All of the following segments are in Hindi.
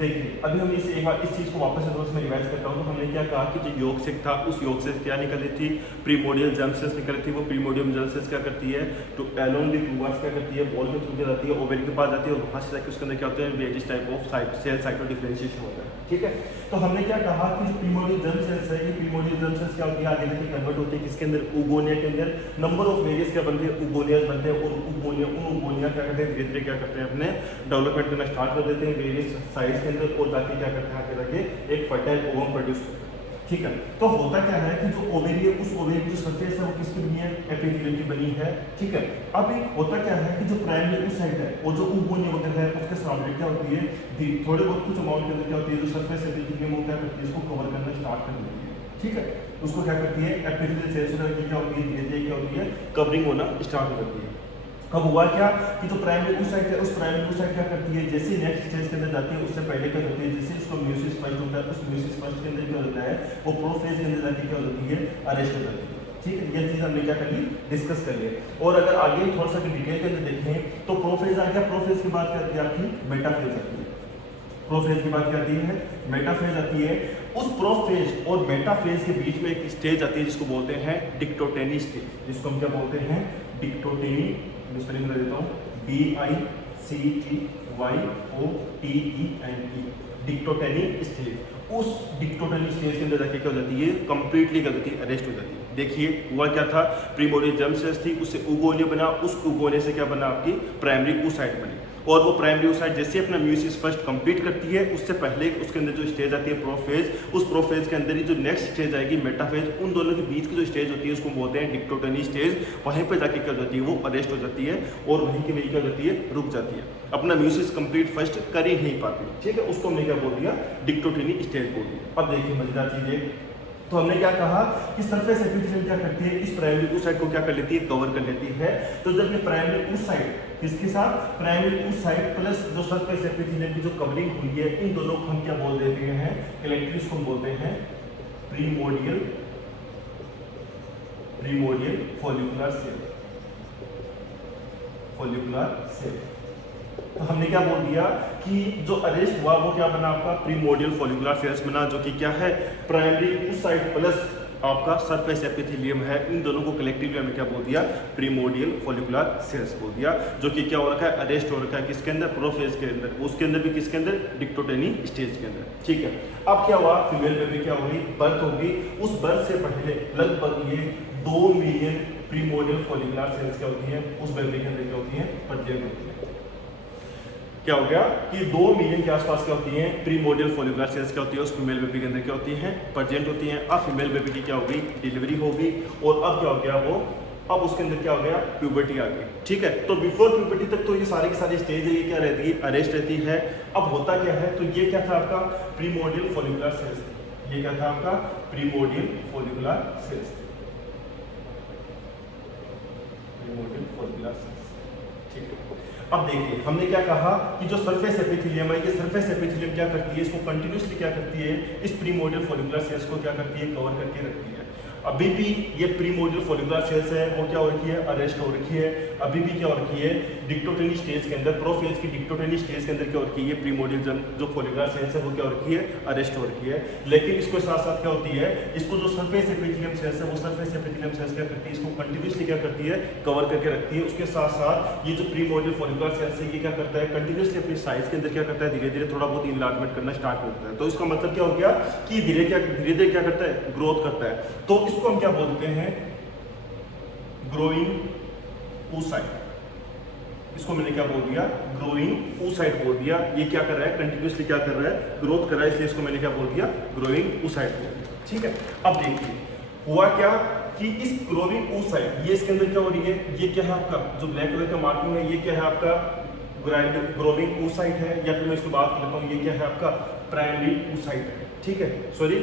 देखिए अभी हम इस एक बार इस चीज़ को वापस से दोस्त में रिवाइज करता हूँ। तो हमने क्या कहा कि जो योग सेक था उस योग से क्या निकल रही थी, प्रीमोडियल जर्म सेल्स निकल रही थी। वो प्रीमोडियल जर्म सेल्स क्या करती है, तो एलोन दी टूवर्स क्या करती है, बॉल के थ्रू क्या जाती है, ओवेरी के पास जाती है और वहाँ से जाकर उसके अंदर क्या होता है, various type of cell cytodifferentiation होता है। ठीक है, तो हमने क्या कहा कि जो प्रीमोडियल जर्म सेल्स है, ये प्रीमोडियल जर्म सेल्स क्या होती है, आगे जाके कन्वर्ट होती है किसके अंदर, उगोनिया के अंदर। नंबर ऑफ वेरियस क्या बनते हैं, उगोनियाज बनते हैं और उगोनिया क्या करते हैं, धीरे धीरे क्या करते हैं, अपने डेवलपमेंट करना स्टार्ट कर देते हैं वेरियस साइज के अंदर और जाके क्या करते हैं, आगे जाके एक फर्टाइल ओवम प्रोड्यूस करते हैं। ठीक है, तो होता क्या है कि जो ओवेरी है उस ओवेरी की जो सरफेस है वो किसकी बनी है, एपिथेलियम की बनी है। ठीक है, अब एक होता क्या है कि जो प्राइमरी उस साइड है और जो उगोनिया वगैरह है उसके सामने क्या होती है, थोड़े बहुत कुछ अमाउंट के अंदर क्या होती है, जो सरफेस एपिथेलियम होता है इसको कवर करना स्टार्ट कर देती है। ठीक है, उसको क्या करती है, एपिथेलियल सेल्स की क्या होती है, धीरे धीरे क्या होती है, कवरिंग होना स्टार्ट हो जाती है। अब हुआ क्या कि जो प्राइमरी उस साइड है उस प्राइमरी उस साइड क्या करती है, जैसे नेक्स्ट स्टेज के अंदर जाती है उससे पहले क्या होती है, जैसे उसको म्यूसिस फर्स्ट होता है उस म्यूसिस फर्स्ट के अंदर क्या होता है, वो प्रोफेज के अंदर जाके क्या होती है, अरेस्ट हो जाती है। ठीक है, ये चीज़ हमने क्या कर ली, डिस्कस कर लिया। और अगर आगे थोड़ा सा डिटेल के अंदर देखें तो प्रोफेज आ गया, प्रोफेज की बात करती है आपकी मेटाफेज आती है। प्रोफेज की बात क्या आती है, मेटाफेज आती है। उस प्रोफेज और मेटाफेज के बीच में एक स्टेज आती है जिसको बोलते हैं डिक्टोटेनी स्टेज, जिसको हम क्या बोलते हैं, डिक्टोटेनी। स्पेलिंग कर देता हूँ, DICTYOTENE, डिक्टोटेनी स्टेज। उस डिक्टोटेनी स्टेज के अंदर जाके क्या हो जाती है, कंप्लीटली क्या होती है, अरेस्ट हो जाती है। देखिए हुआ क्या था, प्रीमोडियल जर्म सेल्स थी, उससे उगोनिया बना, उस उगोनिया से क्या बना, आपकी प्राइमरी oocyte बनी। और वो प्राइमरी oocyte जैसे अपना म्यूसिस फर्स्ट कंप्लीट करती है उससे पहले उसके अंदर जो स्टेज आती है प्रोफेज, उस प्रोफेज के अंदर ही जो नेक्स्ट स्टेज आएगी मेटाफेज, उन दोनों के बीच की जो स्टेज होती है उसको बोलते हैं डिक्टोटेनी स्टेज। वहीं पे जाके क्या हो जाती है, वो अरेस्ट हो जाती है और वहीं की वहीं क्या हो जाती है, रुक जाती है, अपना म्यूसिस कंप्लीट फर्स्ट कर ही नहीं पाती। ठीक है, उसको हमने क्या बोल दिया, डिक्टोटेनी स्टेज बोल दिया। अब देखिए मजेदार चीज है, तो हमने क्या कहा कि सरफेस एपिथेलियम क्या करती है, इस प्राइमरी oocyte को क्या कर लेती है, कवर कर लेती है। तो जब ये प्राइमरी oocyte इसके साथ प्राइमरी oocyte प्लस जो सरफेस एपिथेलियम की जो कवरिंग हुई है, इन दोनों को हम क्या बोल देते हैं, कलेक्टिव को बोलते हैं primordial follicular cell, follicular cell. तो हमने क्या बोल दिया कि जो अरेस्ट हुआ वो क्या बना, आपका प्रीमोडियल फॉलिकुलर सेल्स बना, जो कि क्या है, प्राइमरी oocyte प्लस आपका सरफेस एपिथेलियम है। इन दोनों को कलेक्टिवली हमने क्या बोल दिया, प्रीमोडियल फॉलिकुलर सेल्स बोल दिया, जो कि क्या हो रखा है, अरेस्ट हो रखा है किसके अंदर, प्रोफेज के अंदर, उसके अंदर भी किसके अंदर, डिक्टोटेनी स्टेज के अंदर। ठीक है, अब क्या हुआ, फीमेल बेबी क्या हुई, बर्थ होगी। उस बर्थ से पहले लगभग ये 2 मिलियन प्रीमोडियल फॉलिकुलर सेल्स क्या होती है, उस बेबी के अंदर क्या होती है, प्रेजेंट होती है। क्या हो गया कि 2 मिलियन के आसपास क्या होती हैं, प्रीमोडियल फॉलिकुलर सेल्स क्या होती है, उस फीमेल बेबी के अंदर क्या होती हैं, प्रेजेंट होती हैं। अब फीमेल बेबी की क्या होगी, डिलीवरी होगी और अब क्या हो गया, वो अब उसके अंदर क्या हो गया, प्यूबर्टी आ गई। ठीक है, तो बिफोर प्यूबर्टी तक तो ये सारी की सारी स्टेज है, ये क्या रहती है, अरेस्ट रहती है। अब होता क्या है, तो ये क्या था आपका, प्रीमोडियल फॉलिकुलर सेल्स, ये क्या था आपका, primordial follicular cells, primordial follicular cells. ठीक है, अब देखिए हमने क्या कहा कि जो सरफेस एपिथेलियम है, ये सरफेस एपिथेलियम क्या करती है, इसको कंटिन्यूसली क्या करती है, इस प्रीमोडियल फॉलिकुलर सेल्स को क्या करती है, कवर करके रखती है। अभी भी ये प्रीमोडियल फॉलिकुलर सेल्स है वो क्या हो रखी है, अरेस्ट हो रखी है। अभी भी क्या हो रखी है, डिक्टोटेनी स्टेज के अंदर, प्रोफेज की डिक्टोटेनी स्टेज के अंदर क्या हो रखी है, प्रीमोडियल जो फॉलिकुलर सेल्स है वो क्या हो रखी है, अरेस्ट हो रखी है। लेकिन इसके साथ साथ क्या होती है, इसको जो सरफेस एपिथेलियम सेल्स है वो सरफेस एपिथेलियम सेल्स क्या करती है, इसको कंटिन्यूसली क्या करती है, कवर करके रखती है। उसके साथ साथ ये जो प्रीमोडियल फॉलिकुलर सेल्स है ये क्या करता है, कंटिन्यूसली अपनी साइज के अंदर क्या करता है, धीरे धीरे थोड़ा बहुत इनलार्जमेंट करना स्टार्ट करता है। तो इसका मतलब क्या हो गया कि धीरे धीरे क्या करता है, ग्रोथ करता है। तो इसको हम क्या बोलते हैं, ग्रोइंग oocyte। इसको मैंने क्या बोल दिया, ग्रोइंग oocyte बोल दिया। ये क्या कर रहा है, कंटिन्यूसली क्या कर रहा है, ग्रोथ कर रहा है, इसलिए इसको मैंने क्या बोल दिया, ग्रोइंग oocyte बोल दिया। ठीक है, अब देखिए हुआ क्या कि इस ग्रोइंग oocyte, ये इसके अंदर क्या हो रही है, ये क्या है आपका जो ब्लैक कलर का मार्किंग है, ये क्या है आपका ग्रोइंग oocyte है, या फिर मैं इसको बात करता हूँ, ये क्या है आपका प्राइमरी oocyte है। ठीक है, सॉरी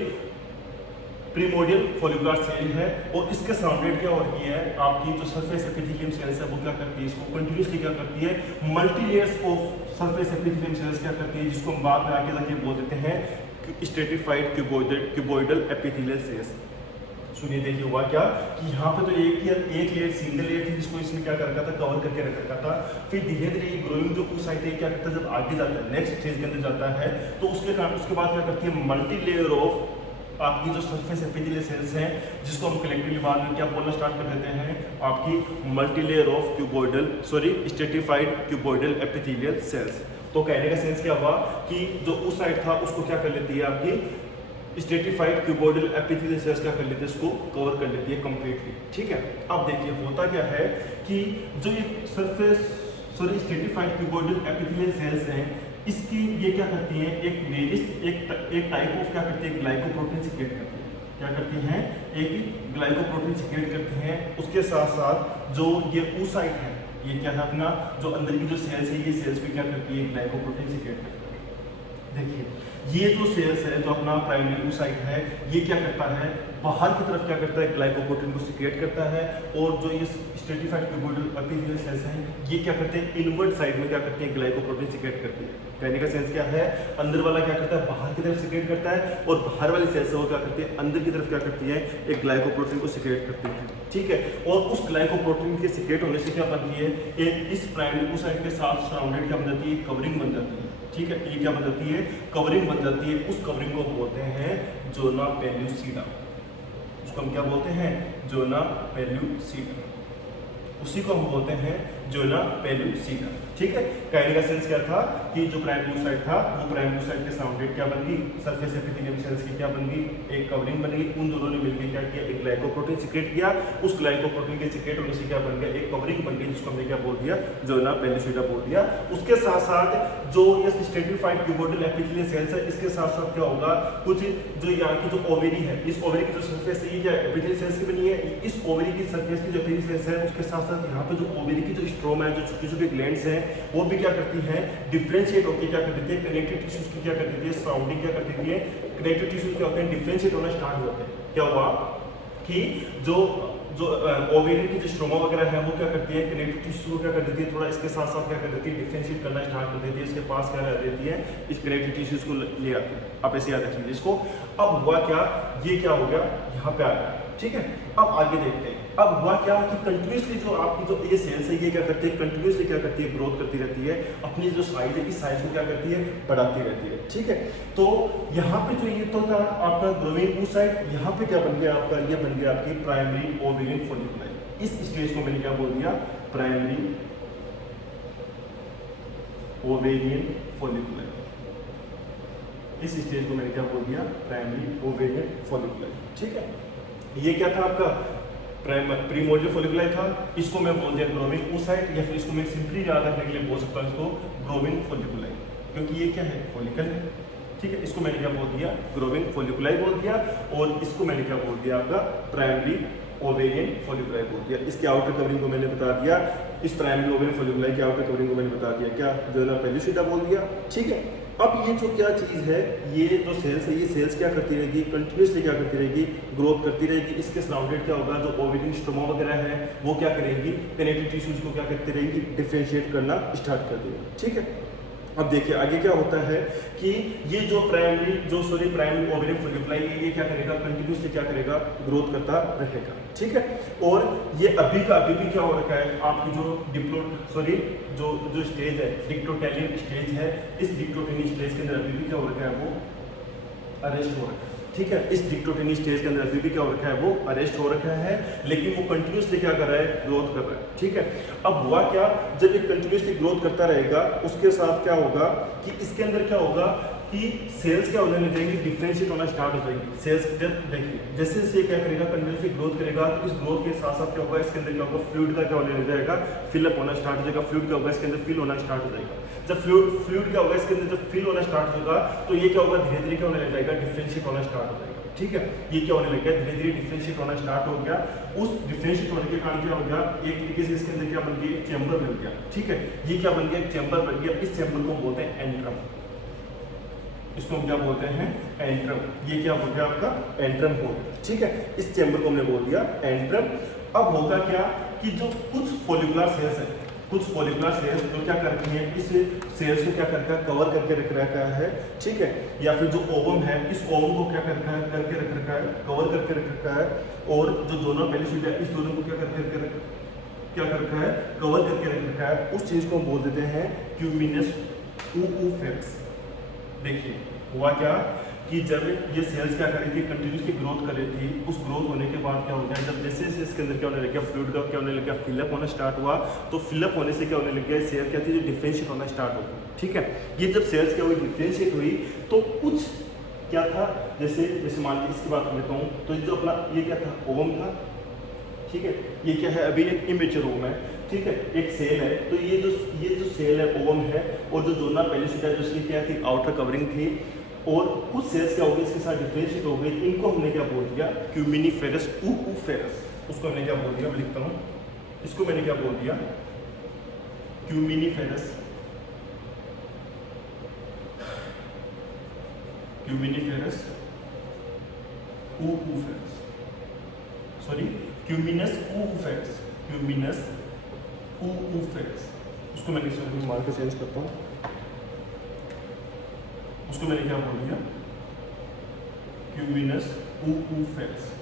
प्रीमोडियल फॉलिकुलर सेल है। और इसके सराउंडेड क्या हो रही है, आपकी जो सरफेस एपिथेलियम सेल्स है वो क्या करती है, इसको कंटिन्यूसली क्या करती है, multi layers of surface epithelium cells क्या करती है, जिसको हम बाद में आगे जाके बोल देते हैं स्ट्रेटिफाइड क्यूबोइडल एपिथेलियल सेल्स। सुनिए देखिए हुआ क्या कि यहाँ पे तो एक लेयर सिंगल लेयर थी जिसको इसने क्या कर रखा था, कवर करके रख रखा था। फिर धीरे धीरे ये ग्रोइंग जो उस साइड है क्या करता है, जब आगे जाता है नेक्स्ट स्टेज के अंदर जाता है तो उसके बाद क्या करती है, मल्टी लेयर ऑफ आपकी जो सरफेस एपिथेलियल सेल्स हैं, जिसको हम कलेक्टिवली बाद में क्या बोलना स्टार्ट कर देते हैं, आपकी multi layer of stratified cuboidal epithelial cells. तो कहने का सेंस क्या हुआ कि जो उस साइड था उसको क्या कर लेती है, आपकी स्ट्रेटिफाइड क्यूबॉइडल एपिथेलियल सेल्स क्या कर लेती है, इसको कवर कर लेती है कंप्लीटली। ठीक है, अब देखिए होता क्या है कि जो ये स्ट्रेटिफाइड क्यूबॉइडल एपिथेलियल सेल्स हैं, इसकी ये क्या करती हैं, एक टाइप ऑफ क्या करती है, ग्लाइकोप्रोटीन सीक्रेट करती है। क्या करती हैं, एक ग्लाइकोप्रोटीन सीक्रेट करती हैं। उसके साथ साथ जो ये oocyte है, ये क्या है अपना जो अंदर की जो सेल्स है, ये सेल्स भी क्या करती है, ग्लाइकोप्रोटीन सीक्रेट करती है। देखिए ये जो सेल्स है, जो अपना प्राइमरी oocyte है, ये क्या करता है, बाहर की तरफ क्या करता है, ग्लाइकोप्रोटीन को सीक्रेट करता है। और जो ये स्ट्रेटिफाइड क्यूबॉइडल एपिथेलियल सेल्स हैं, ये क्या करते हैं, इनवर्ट साइड में क्या करते हैं, ग्लाइकोप्रोटीन सीक्रेट करती है। कहने का सेंस क्या है, अंदर वाला क्या करता है, बाहर की तरफ सीक्रेट करता है, और बाहर वाली सेल्स वो क्या करती है, अंदर की तरफ क्या करती है, एक ग्लाइकोप्रोटीन को सीक्रेट करती है। ठीक है, और उस ग्लाइकोप्रोटीन के सीक्रेट होने से क्या बनती है, एक इस प्राइमरी oocyte के साथ सराउंडेड क्या बन जाती है, कवरिंग बन जाती है। ठीक है, ये क्या बन जाती है, कवरिंग बन जाती है। उस कवरिंग को बोलते हैं जोना पेल्यूसिडा। उसको हम क्या बोलते हैं, जोना पेल्यूसिडा। उसी को हम बोलते हैं जोना पेल्यूसिडा। ठीक है, कहने का सेंस क्या था कि जो प्राइमरी oocyte था, वो प्राइमरी oocyte के सराउंडेड क्या बन गई, सरफेस एपिथेलियल सेल्स की क्या बन गई, एक कवरिंग बन गई। उन दोनों ने मिलकर क्या किया, एक ग्लाइकोप्रोटीन सीक्रेट किया। उस ग्लाइकोप्रोटीन के सीक्रेट होने से क्या बन गया, एक कवरिंग बन गई, जिसको हमने क्या बोल दिया, जोना पेल्यूसिडा बोल दिया। उसके साथ साथ जो ये स्ट्रेटिफाइड क्यूबॉइडल एपिथेलियल सेल्स है, इसके साथ साथ क्या होगा, कुछ जो यहाँ की जो ओवेरी है, इस ओवेरी की जो सरफेस है, ये क्या एपिथेलियल सेल्स की बनी है। इस ओवेरी की सरफेस की जो एपिथेलियल सेल्स है, उसके साथ साथ यहाँ पे जो ओवेरी की जो स्ट्रोमा है, जो छोटी छोटी ग्लैंड्स हैं, वो भी क्या करती है, डिफरेंशिएट होकर क्या कर देती है, कनेक्टिव टिश्यूज की क्या कर देती है, सराउंडिंग क्या कर देती है, कनेक्टिव टिश्यूज क्या होते हैं, डिफरेंशिएट होना स्टार्ट होते हैं। क्या हुआ कि जो ओवेरी की जो स्ट्रोमा वगैरह है, वो क्या करती है, कनेक्टिव टिश्यू को क्या कर देती है, थोड़ा इसके साथ साथ क्या कर देती है, डिफरेंशिएट करना स्टार्ट कर देती है। इसके पास क्या रह देती है, इस कनेक्टिव टिश्यूज को ले आती है। आप ऐसे याद रखिए इसको। अब हुआ क्या, ये क्या हो गया, यहाँ पे आ गया। ठीक है, अब आगे देखते हैं। अब हुआ क्या कि कंटिन्यूसली जो आपकी जो ये सेल्स है, ये क्या करती है, कंटिन्यूसली क्या करती है, ग्रोथ करती रहती है। अपनी जो साइज है, इस साइज को क्या करती है, बढ़ाती रहती है। ठीक है, तो यहाँ पे जो ये तो था आपका ग्रोइंग oocyte, यहाँ पे क्या बन गया आपका, ये बन गया आपकी प्राइमरी ओवेरियन फॉलिकुलाई। इस स्टेज को मैंने क्या बोल दिया, प्राइमरी ओवेरियन फॉलिकुलाई। इस स्टेज को मैंने क्या बोल दिया, प्राइमरी ओवेरियन फॉलिकुलाई। ठीक है, ये क्या था आपका प्रीमोर्डियल फॉलिकुलाई था। इसको मैं बोल दिया ग्रोविंग oocyte, या फिर इसको मैं सिंपली याद रखने के लिए बोल सकता हूँ इसको ग्रोविंग फॉलिकुलाई, क्योंकि ये क्या है, फॉलिकल है। ठीक है, इसको मैंने क्या बोल दिया, ग्रोविंग फॉलिकुलाई बोल दिया। और इसको मैंने क्या बोल दिया, आपका प्राइमरी ओवेरियन फॉलिकुलाई बोल दिया। इसके आउटर कवरिंग को मैंने बता दिया, इस प्राइमरी ओवेरियन फॉलिकुलाई के आउटर कवरिंग को मैंने बता दिया क्या, जोना पेल्यूसिडा बोल दिया। ठीक है, अब ये जो क्या चीज़ है, ये जो सेल्स है, ये सेल्स क्या करती रहेगी, कंटिन्यूसली क्या करती रहेगी, ग्रोथ करती रहेगी। इसके सराउंडेड क्या होगा, जो ओवेरियन स्ट्रोमा वगैरह है, वो क्या करेंगी, कनेक्टिव टिश्यूज को क्या करती रहेगी, डिफरेंशिएट करना स्टार्ट कर देगी। ठीक है, अब देखिए आगे क्या होता है कि ये जो प्राइमरी ओवेरियन फॉलिकुलाई, ये क्या करेगा, कंटिन्यूसली क्या करेगा, ग्रोथ करता रहेगा। ठीक है, और ये अभी का अभी भी क्या हो रखा है, आपकी जो जो स्टेज है, डिक्टोटेलियन स्टेज है, इस डिक्टोटेलियन स्टेज के अंदर अभी भी क्या हो रखा है, वो अरेस्ट हो रखा है। ठीक है, इस डिक्टोटेलियन स्टेज के अंदर अभी भी क्या हो रखा है, वो अरेस्ट हो रखा है, लेकिन वो कंटिन्यूसली क्या कर रहा है, ग्रोथ कर रहा है। ठीक है, अब हुआ क्या, जब ये कंटिन्यूसली ग्रोथ करता रहेगा, उसके साथ क्या होगा कि इसके अंदर क्या होगा कि सेल्स क्या होने लग जाएंगी, डिफरेंशिएट होना स्टार्ट हो जाएंगी। सेल्स जब देखिए जैसे से क्या करेगा, कंटिन्यूसली ग्रोथ करेगा, तो इस ग्रोथ के साथ साथ क्या होगा, इसके अंदर क्या होगा, फ्लूइड का क्या होने लग जाएगा, फिलअप होना स्टार्ट हो जाएगा। फ्लूइड क्या होगा, इसके अंदर फिल होना स्टार्ट हो जाएगा। जब फ्लूइड क्या होगा, इसके अंदर जब फिल होना स्टार्ट होगा, तो ये क्या होगा, धीरे धीरे क्या होने लग जाएगा, डिफरेंशिएट होना स्टार्ट हो जाएगा। ठीक है, ये क्या होने लग गया, धीरे धीरे डिफरेंशिएट होना स्टार्ट हो गया। उस डिफरेंशिएट होने के कारण क्या हो गया, एक तरीके से इसके अंदर क्या बन गया, चैम्बर बन गया। ठीक है, ये क्या बन गया, चैम्बर बन गया। इस चैम्बर को बोलते हैं एंट्रम। इसको हम क्या बोलते हैं, एंट्रम। ये क्या हो गया, आपका एंट्रम हो गया। ठीक है, इस चैम्बर को हमने बोल दिया एंट्रम। अब होगा क्या कि जो कुछ फॉलिकुलर सेल्स है, कुछ फॉलिकुलर सेल्स जो क्या करती हैं, इस सेल्स को क्या करता है, कवर करके रख रखा है, ठीक है, या फिर जो ओवम है इस ओवम को क्या करके रख रखा है, कवर करके रख रखा है, और जो दोनों पेलिसिड है इस दोनों को क्या कर रखा है, कवर करके रख रखा है। उस चीज को हम बोल देते हैं क्यूमिनस ऊफेक्स। देखिए हुआ क्या कि जब ये सेल्स क्या कर रही थी, कंटिन्यूसली ग्रोथ कर रही थी, उस ग्रोथ होने के बाद क्या हो गया, जब जैसे जैसे इसके अंदर क्या होने लग गया, फ्लूइड का क्या होने लग गया, फिलअप होना स्टार्ट हुआ, तो फिलअप होने से क्या होने लग गया, सेल क्या थी जो डिफरेंशिएट होना स्टार्ट हो गई, ठीक है। ये जब सेल्स क्या हुई, डिफरेंशिएट हुई, तो कुछ क्या था, जैसे मान लीजिए इसकी बात कर लेता हूँ, तो जो अपना ये क्या था, ओवम था, ठीक है, ये क्या है, अभी एक इमेच्योर ओवम है, ठीक है, एक सेल है, तो ये जो सेल है ओवम है, और जो जोना पेलिसिड है जिसकी क्या थी, आउटर कवरिंग थी, और कुछ सेल्स क्या हो गई इसके साथ डिफरेंशिएट हो गई, इनको हमने क्या बोल दिया, क्यूमिनिफेरस ऊफेरस, उसको हमने क्या बोल दिया, मैं लिखता हूँ, इसको मैंने क्या बोल दिया, क्यूमिनिफेरस ऊफेरस, सॉरी क्यूमिनस ऊफेरस, उसको मैंने इसमें मार के चेंज करता हूँ, उसको मैंने क्या बोल दिया, क्यूमिनस ऊफेरस,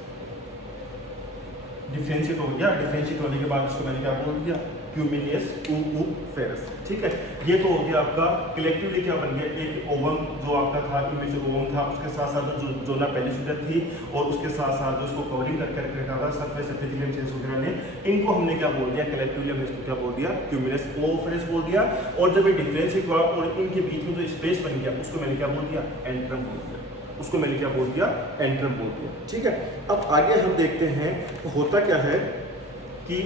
डिफरेंशिएट हो गया, डिफरेंशिएट होने के बाद उसको मैंने क्या बोल दिया, क्यूमिनियस ऊफेरस, ठीक है। ये तो हो गया आपका कलेक्टिवली क्या बन गया, एक ओवम जो आपका था, इमेच्योर ओवम था, उसके साथ साथ जो जोना पेलिसिड थी, और उसके साथ साथ जो उसको कवरिंग करके रखा था सरफेस एपिथेलियम सेल्स वगैरह ने, इनको हमने क्या बोल दिया, कलेक्टिवली हमने इसको क्या बोल दिया, क्यूमिनस ऊफेरस बोल दिया। और जब ये डिफरेंशिएट हुआ और इनके बीच में जो स्पेस बन गया, उसको मैंने क्या बोल दिया, एंट्रम बोल दिया, उसको मैंने क्या बोल दिया, एंट्रम बोल दिया, ठीक है। अब आगे हम देखते हैं होता क्या है कि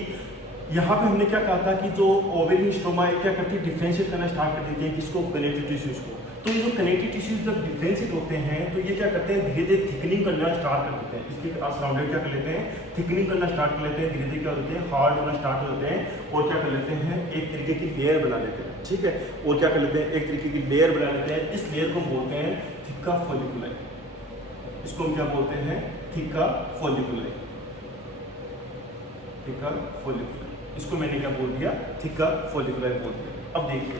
यहाँ पे हमने क्या कहा था कि जो ओवेरियन स्ट्रोमा क्या करती है, डिफरेंशिएट करना स्टार्ट कर देती है किसको, कनेक्टिव टिश्यूज को। तो ये जो कनेक्टिव टिश्यूज जब डिफरेंशिएट होते हैं तो ये क्या करते हैं, धीरे धीरे थिकनिंग करना स्टार्ट कर देते हैं, इसके सराउंडेड क्या कर लेते हैं, थिकनिंग करना स्टार्ट कर लेते हैं, धीरे धीरे क्या होते हैं, हार्ड होना स्टार्ट हो जाते हैं, और क्या कर लेते हैं, एक तरीके की लेयर बना लेते हैं, ठीक है, और क्या कर लेते हैं, एक तरीके की लेयर बना लेते हैं। इस लेयर को हम बोलते हैं थिका फॉलिकुलाई, इसको हम क्या बोलते हैं, थिका फॉलिकुलाई, थिका फॉलिकुलाई, इसको मैंने क्या बोल दिया, थिका फॉलिकुलाई बोल दिया। अब देखिए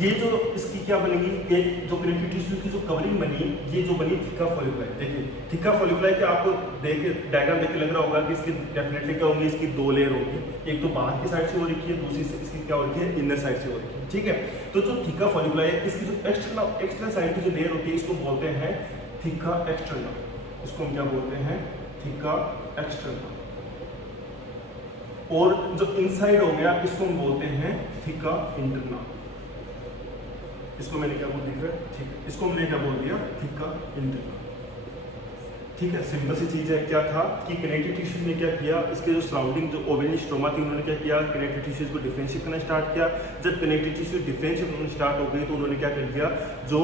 ये जो इसकी क्या बनेगी, एक जो कनेक्टिव टिश्यू की जो कवरिंग बनी, ये जो बनी थिका फॉलिकुलाई। देखिए थिका फॉलिकुलाई के आपको देख डायग्राम देख के लग रहा होगा कि इसकी डेफिनेटली क्या होंगी, इसकी दो लेयर होगी, एक तो बाहर की साइड से हो रखी है, दूसरी से इसकी क्या हो रखी है, इनर साइड से हो रखी है, ठीक है। तो जो थिका फॉलिकुलाई है, इसकी जो एक्सटर्नल साइड की जो लेयर होती है, इसको बोलते हैं थिका एक्सटर्नल, इसको हम क्या बोलते हैं, थिका एक्सटर्नल। और जो इनसाइड हो गया इसको हम बोलते हैं थिका इंटरनल, इसको मैंने क्या बोल दिया, ठीक, इसको मैंने क्या बोल दिया, थिका इंटरनल, ठीक है। सिंपल सी चीज है, क्या था कि कनेक्टिव टिश्यूज ने क्या किया, इसके जो सराउंडिंग जो ओवेरियन स्ट्रोमा थी उन्होंने क्या किया, कनेक्टिव टिश्यूज को डिफरेंशिएट करना स्टार्ट किया। जब कनेक्टिव टिश्यू डिफरेंशिएट होना स्टार्ट हो गई तो उन्होंने क्या कर दिया, जो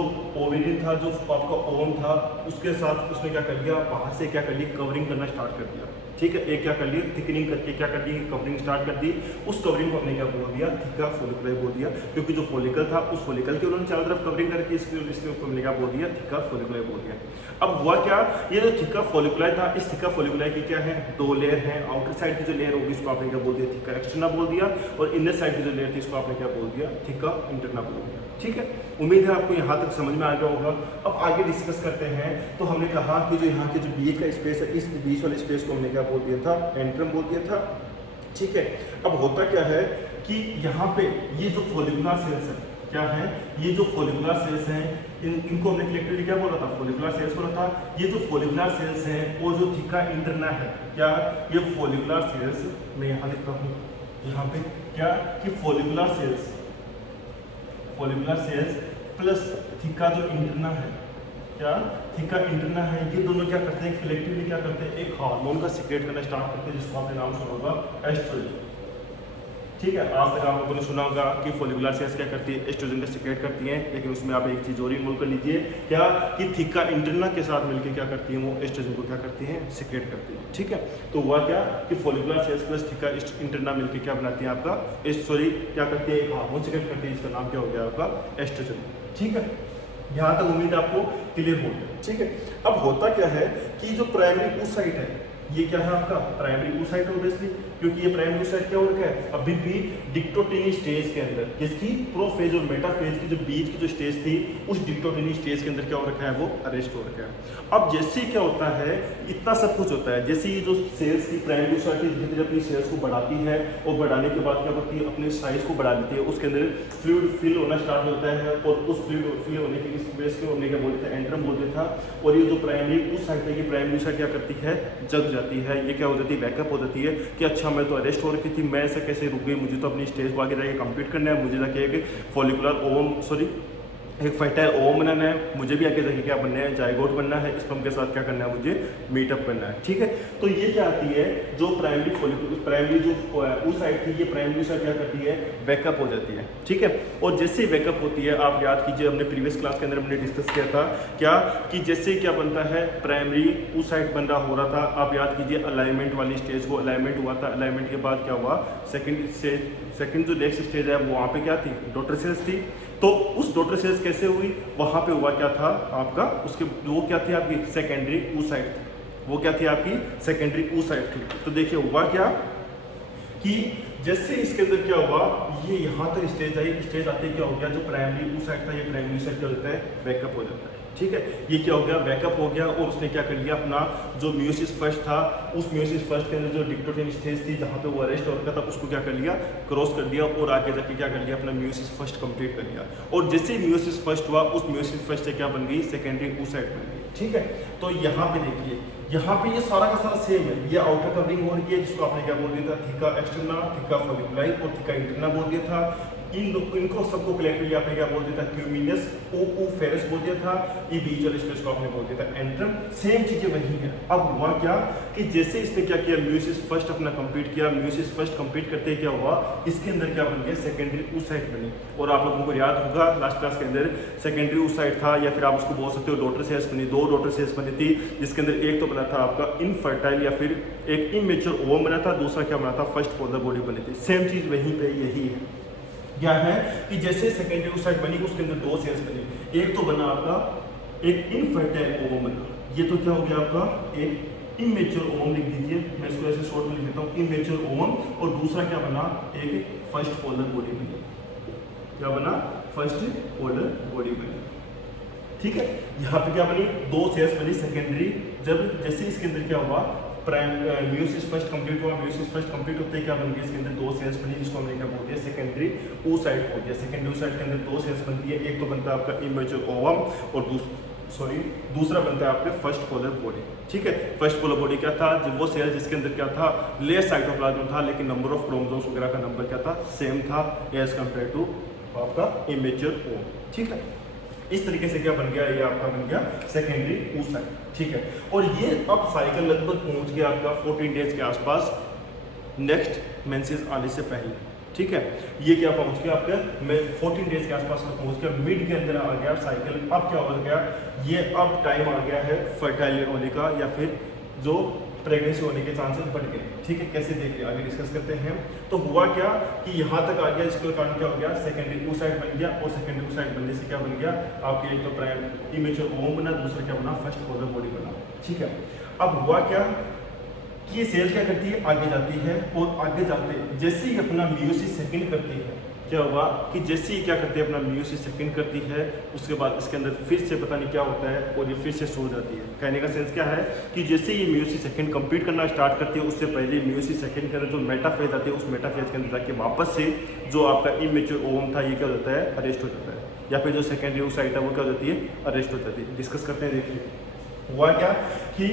ओवेरियन था, जो आपका ओवम था, उसके साथ उसने क्या कर दिया, बाहर से क्या कर ली, कवरिंग करना स्टार्ट कर दिया, ठीक है। एक क्या कर लिया, थिकनिंग करके क्या कर दी, कवरिंग स्टार्ट कर दी। उस कवरिंग को हमने क्या बोल दिया, थिका फॉलिकुलाई बोल दिया, क्योंकि जो फॉलिकल था उस फॉलिकल के उन्होंने चारों तरफ कवरिंग करके इसके हमने क्या बोल दिया, थिका फॉलिकुलाई बोल दिया। अब हुआ क्या, ये जो थिका फॉलिकुलाई था, इस थिका फॉलिकुलाई की क्या है, दो लेयर है। आउटर साइड की जो लेयर होगी इसको आपने क्या बोल दिया, थिका एक्सटर्ना बोल दिया, और इनर साइड की जो लेयर थी इसको आपने क्या बोल दिया, थिका इंटरना बोल दिया, ठीक है। उम्मीद है आपको यहाँ तक समझ में आ गया होगा। अब आगे डिस्कस करते हैं। तो हमने कहा कि जो यहाँ के जो बीच का स्पेस है, इस बीच वाले स्पेस को हमने क्या बोल दिया था, एंट्रम बोल दिया था, ठीक है। अब होता क्या है कि यहाँ पे ये जो फॉलिकुलर सेल्स है, क्या है, ये जो फॉलिकुलर सेल्स हैं, इनको हमने कलेक्टिवली क्या बोला था, फॉलिकुलर सेल्स बोला था। ये जो फॉलिकुलर सेल्स हैं और जो थिका इंटरना है, क्या ये फॉलिकुलर सेल्स, मैं यहाँ लिखता हूँ यहाँ पे, क्या कि फॉलिकुलर सेल्स प्लस थिका जो इंटरना है, क्या थिका इंटरना है, ये दोनों क्या करते हैं, कलेक्टिवली क्या करते हैं, एक हार्मोन का सीक्रेट करना स्टार्ट करते हैं जिसको आपने नाम सुना होगा, एस्ट्रोजन, ठीक है। आज तक आप लोगों ने सुना होगा कि फॉलिकुलर सेल्स क्या करती है, एस्ट्रोजन का सीक्रेट करती हैं, लेकिन उसमें आप एक चीज़ और इन्वॉल्व कर लीजिए, क्या कि थिका इंटरना के साथ मिलकर क्या करती हैं, वो एस्ट्रोजन को क्या करती हैं, सीक्रेट करती हैं, ठीक है। तो हुआ क्या कि फॉलिकुलर सेल्स प्लस थिका इंटरना मिलकर क्या बनाती हैं, आपका क्या करती है, एक हार्मोन सीक्रेट करती है, इसका नाम क्या हो गया आपका, एस्ट्रोजन, ठीक है। यहाँ तक उम्मीद आपको क्लियर हो गया, ठीक है। अब होता क्या है कि जो प्राइमरी oocyte है, ये क्या है आपका प्राइमरी oocyte, ऑब्वियसली क्योंकि ये प्राइमरी साइट क्या हो रखा है अभी भी डिक्टोटिनी स्टेज के अंदर, जिसकी प्रोफेज और मेटाफेज की जो बीच की जो स्टेज थी उस डिक्टोटिनी स्टेज के अंदर क्या हो रखा है वो अरेस्ट हो रखा है। अब जैसे क्या होता है इतना सब कुछ होता है, जैसे ये जो सेल्स की प्राइमरी साइट धीरे धीरे अपनी सेल्स को बढ़ाती है और बढ़ाने के बाद क्या करती है अपने साइज को बढ़ा देती है, उसके अंदर फ्लूइड फिल होना स्टार्ट होता है और उस फ्लूइड फिल होने के स्पेस को हमने क्या बोलते हैं एंट्रम बोलते था। और ये जो प्राइमरी उस साइड है ये प्राइमरी साइट क्या करती है जग जाती है, ये क्या हो जाती है बैकअप हो जाती है कि अच्छा मैं तो अरेस्ट हो रखी थी, मैं ऐसे कैसे रुक गई, मुझे तो अपनी स्टेज को आगे जाके कंप्लीट करना है, मुझे जाके एक फॉलिकुलर ओवम एक फर्टाइल ओवम बनाना है, मुझे भी आगे जाके क्या बनना है जाइगोट बनना है, स्पर्म के साथ क्या करना है मुझे मीटअप करना है। ठीक है, तो ये क्या आती है जो प्राइमरी जो उस साइड थी ये प्राइमरी साइड क्या करती है बैकअप हो जाती है। ठीक है, और जैसे बैकअप होती है आप याद कीजिए हमने प्रीवियस क्लास के अंदर हमने डिस्कस किया था क्या कि जैसे क्या बनता है प्राइमरी उस साइड बन रहा हो रहा था, आप याद कीजिए अलाइनमेंट वाली स्टेज को अलाइनमेंट हुआ था, अलाइनमेंट के बाद क्या हुआ सेकंड जो नेक्स्ट स्टेज है वहाँ पे क्या थी डॉटर सेल्स थी। तो उस डॉटर सेल्स कैसे हुई, वहाँ पे हुआ क्या था आपका उसके वो क्या थी आपकी सेकेंडरी oocyte थी, वो क्या थी आपकी सेकेंडरी oocyte थी। तो देखिए हुआ क्या कि जैसे इसके अंदर क्या हुआ ये यहाँ तक स्टेज आई, स्टेज आते क्या हो गया जो प्राइमरी oocyte था ये प्राइमरी oocyte क्या होता है बैकअप हो जाता है। ठीक है, ये क्या हो गया बैकअप हो गया और उसने क्या कर लिया अपना जो म्यूसिस फर्स्ट था उस म्यूसिस फर्स्ट के अंदर जो डिक्टोटिन स्टेज थी जहाँ पे वो अरेस्ट हो रखा था उसको क्या कर लिया क्रॉस कर दिया और आगे जाके क्या कर लिया अपना म्यूसिस फर्स्ट कंप्लीट कर लिया। और जैसे म्यूसिस फर्स्ट हुआ उस म्यूसिस फर्स्ट से क्या बन गई सेकेंडरी oocyte बन गई। ठीक है, तो यहाँ पे देखिए यहाँ पे ये सारा का सारा सेम है, ये आउटर कवरिंग हो रही है जिसको आपने क्या बोल दिया था थिका एक्सटर्ना, थिका फॉलिकुलाई और थिका इंटरना बोल दिया था। इनको सबको कलेक्टिवली आपने क्या बोल दिया था क्यूमिनस ओओफेरस बोल दिया था, ये बीच वाले स्पेस को आपने बोल दिया था एंट्रम, सेम चीजें वही है। अब हुआ क्या कि जैसे इसने क्या किया म्यूसिस फर्स्ट अपना कंप्लीट किया, म्यूसिस फर्स्ट कंप्लीट करते ही क्या हुआ इसके अंदर क्या बन गया सेकेंडरी oocyte बनी। और आप लोगों को याद होगा लास्ट क्लास के अंदर सेकेंडरी oocyte था या फिर आप उसको बोल सकते हो डॉटर सेल्स बनी, दो डॉटर सेल्स बनी थी जिसके अंदर एक तो बना था आपका इनफर्टाइल या फिर एक इमेच्योर ओवम बना था, दूसरा क्या बना था फर्स्ट पोलर बॉडी बनी थी। सेम चीज वहीं पे यही है, क्या है कि जैसे सेकेंडरी oocyte बनी उसके अंदर दो सेल्स बने, एक तो बना आपका एक इनफर्टाइल ओवम बना, ये तो क्या हो गया आपका एक इमेच्योर ओवम लिख दीजिए, मैं इसको ऐसे शॉर्ट में लिख देता हूँ इमेच्योर ओवम। और दूसरा क्या बना एक फर्स्ट पोलर बॉडी बनी, क्या बना फर्स्ट पोलर बॉडी बनी। ठीक है, यहाँ पे क्या बनी दो सेल्स बनी सेकेंडरी, जब जैसे इसके अंदर क्या हुआ म्यूसिस फर्स्ट कंप्लीट हुआ, म्यूसिस फर्स्ट कंप्लीट होते क्या बन गया इसके अंदर दो सेल्स बनी जिसको हमने क्या बोल दिया सेकेंडरी oocyte हो गया। सेकेंडरी oocyte के अंदर दो सेल्स बनती है, एक तो बनता है आपका इमेच्योर ओवम और दूसरा बनता है आपके फर्स्ट पोलर बॉडी। ठीक है, फर्स्ट पोलर बॉडी क्या था जब वो सेल जिसके अंदर क्या था लेस साइटोप्लाज्म था लेकिन नंबर ऑफ क्रोमोसोम्स वगैरह का नंबर क्या था सेम था एज कम्पेयर टू आपका इमेच्योर ओवम। ठीक है, इस तरीके से क्या बन गया ये आपका बन गया सेकेंडरी oocyte। ठीक है, और ये अब साइकिल लगभग पहुंच गया आपका 14 डेज के आसपास नेक्स्ट मेंसेस आने से पहले। ठीक है, ये क्या पहुंच गया आपका 14 डेज के आसपास में पहुंच गया, मिड के अंदर आ गया साइकिल। अब क्या हो गया ये अब टाइम आ गया है फर्टाइल होने का या फिर जो प्रेगनेंसी होने के चांसेस बढ़ गए। ठीक है, कैसे देखिए आगे डिस्कस करते हैं। तो हुआ क्या कि यहाँ तक आ गया, इसके कारण क्या हो गया सेकेंडरी oocyte बन गया और सेकेंडरी oocyte बनने से क्या बन गया आपके एक तो प्राइम इमेच्योर ओवम बना, दूसरा क्या बना फर्स्ट पोलर बॉडी बना। ठीक है, अब हुआ क्या कि ये सेल क्या करती है आगे जाती है और आगे जाते जैसे ही अपना म्यूसिस सेकेंड करती है क्या हुआ कि जैसे ही क्या करती है अपना म्यूसिस सेकेंड करती है उसके बाद इसके अंदर फिर से पता नहीं क्या होता है और ये फिर से सो जाती है। कहने का सेंस क्या है कि जैसे ही म्यूसिस सेकेंड कंप्लीट करना स्टार्ट करती है उससे पहले म्यूसिस सेकेंड के अंदर जो मेटाफेज आती है उस मेटाफेज के अंदर जाके वापस से जो आपका इमेच्योर ओवम था ये क्या हो जाता है अरेस्ट हो जाता है या फिर जो सेकेंडरी oocyte है वो क्या हो जाती है अरेस्ट हो जाती है। डिस्कस करते हैं। देखिए हुआ क्या कि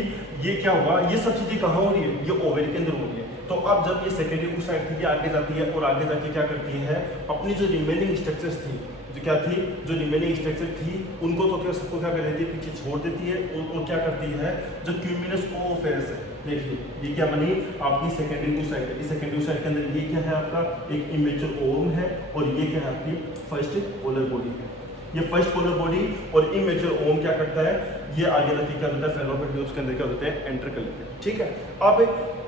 ये क्या हुआ ये सब चीज़ें कहाँ हो रही है ये ओवरी के अंदर हो रही है। तो अब जब ये सेकेंडरी oocyte थी ये आगे जाती है और आगे जाके क्या करती है अपनी जो रिमेनिंग स्ट्रक्चर्स थी जो क्या थी जो रिमेनिंग स्ट्रक्चर थी उनको तो क्या सबको क्या कर देती है पीछे छोड़ देती है और क्या करती है जो क्यूमिनस oophales है। देखिए ये क्या बनी आपकी सेकेंडरी oocyte है। इस सेकेंडरी oocyte के अंदर ये क्या है आपका एक इमेच्योर ओवम है और ये क्या है आपकी फर्स्ट पोलर बॉडी है। ये फर्स्ट पोलर बॉडी और इमेच्योर ओवम क्या करता है ये आगे जाके क्या होता है फेलोपियन ट्यूब्स के अंदर क्या होते हैं एंटर कर लेते हैं। ठीक है, अब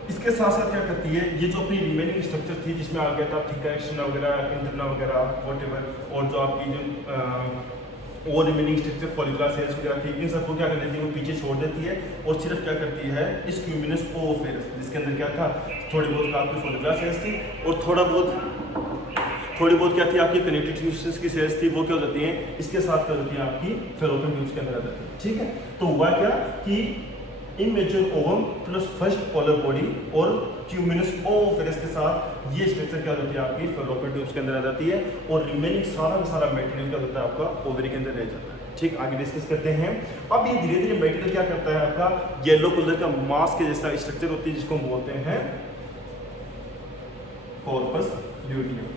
इसके साथ साथ क्या करती है ये जो अपनी रिमेनिंग स्ट्रक्चर थी जिसमें आ गया था थिका एक्सटर्ना वगैरह इंटरना वगैरह व्हाटएवर और जो आपकी जो और रिमेनिंग स्ट्रक्चर फॉलिकुलर सेल्स वगैरह थी, इन सबको क्या कर देती है वो पीछे छोड़ देती है और सिर्फ क्या करती है इस क्यूमिनस ओवोफेरस, जिसके अंदर क्या था थोड़ी बहुत आपकी फॉलिकुलर सेल्स थी और थोड़ी बहुत क्या थी आपकी कनेक्टिव टिश्यूज की सेल्स थी, वो क्या हो जाती हैं इसके साथ क्या होती है आपकी फैलोपियन ट्यूब्स के अंदर आ जाती है। ठीक है, तो हुआ क्या कि immature ovum plus first polar body और ट्यूमिनस ओवोफेरस के साथ ये स्ट्रक्चर क्या होती है आपकी फैलोपियन ट्यूब्स के अंदर आ जाती है और रिमेनिंग सारा का सारा मटेरियल क्या होता है आपका ओवरी के अंदर रह जाता है। ठीक, आगे डिस्कस करते हैं। अब ये धीरे धीरे मटेरियल क्या करता है आपका येलो कलर का मास के जैसा स्ट्रक्चर होती है जिसको हम बोलते हैं कॉर्पस ल्यूटियम।